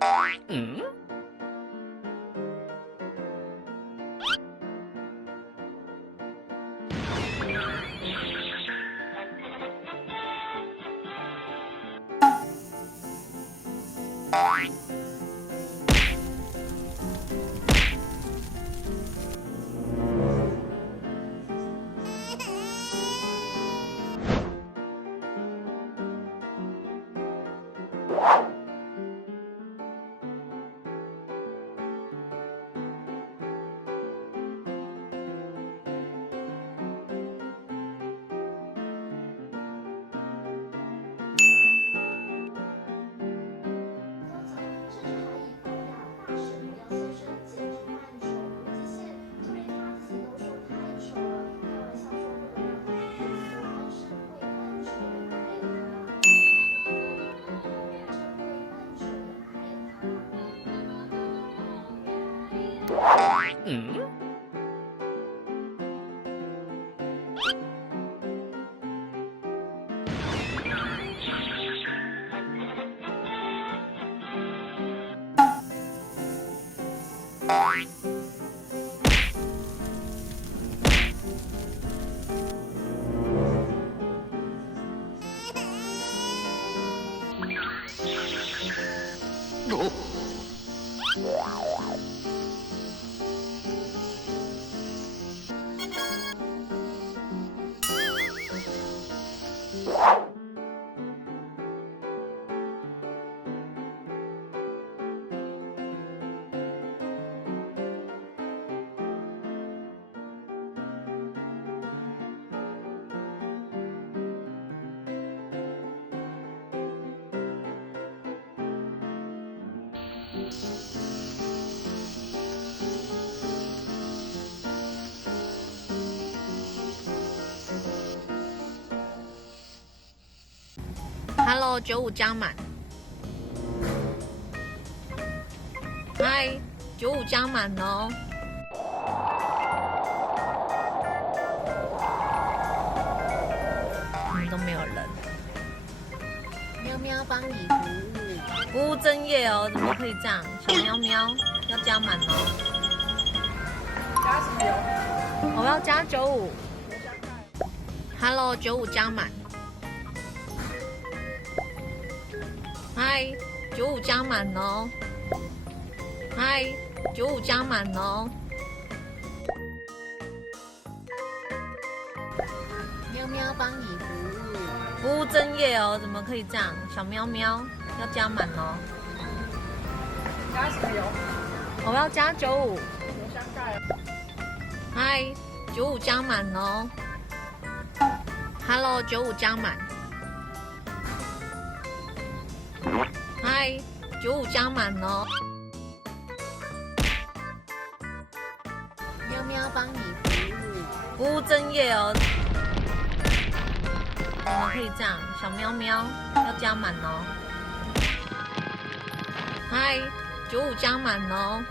嗯。嗯。Hello， 95加满。嗨，95加满哦。都没有人。喵喵帮你服务，服务正业哦，怎么可以这样？小喵喵要加满哦。加什么油？我要加95。Hello， 95加满。嗨，95加满哦。嗨，95加满哦。喵喵帮你服务，服务正业哦，怎么可以这样？小喵喵要加满哦。加什么油？我要加95。油箱盖。嗨，95加满哦。Hello， 95加满。嗨，95加满哦。喵喵帮你服务，服务正业哦。怎么可以这样？小喵喵要加满哦。嗨，95加满哦。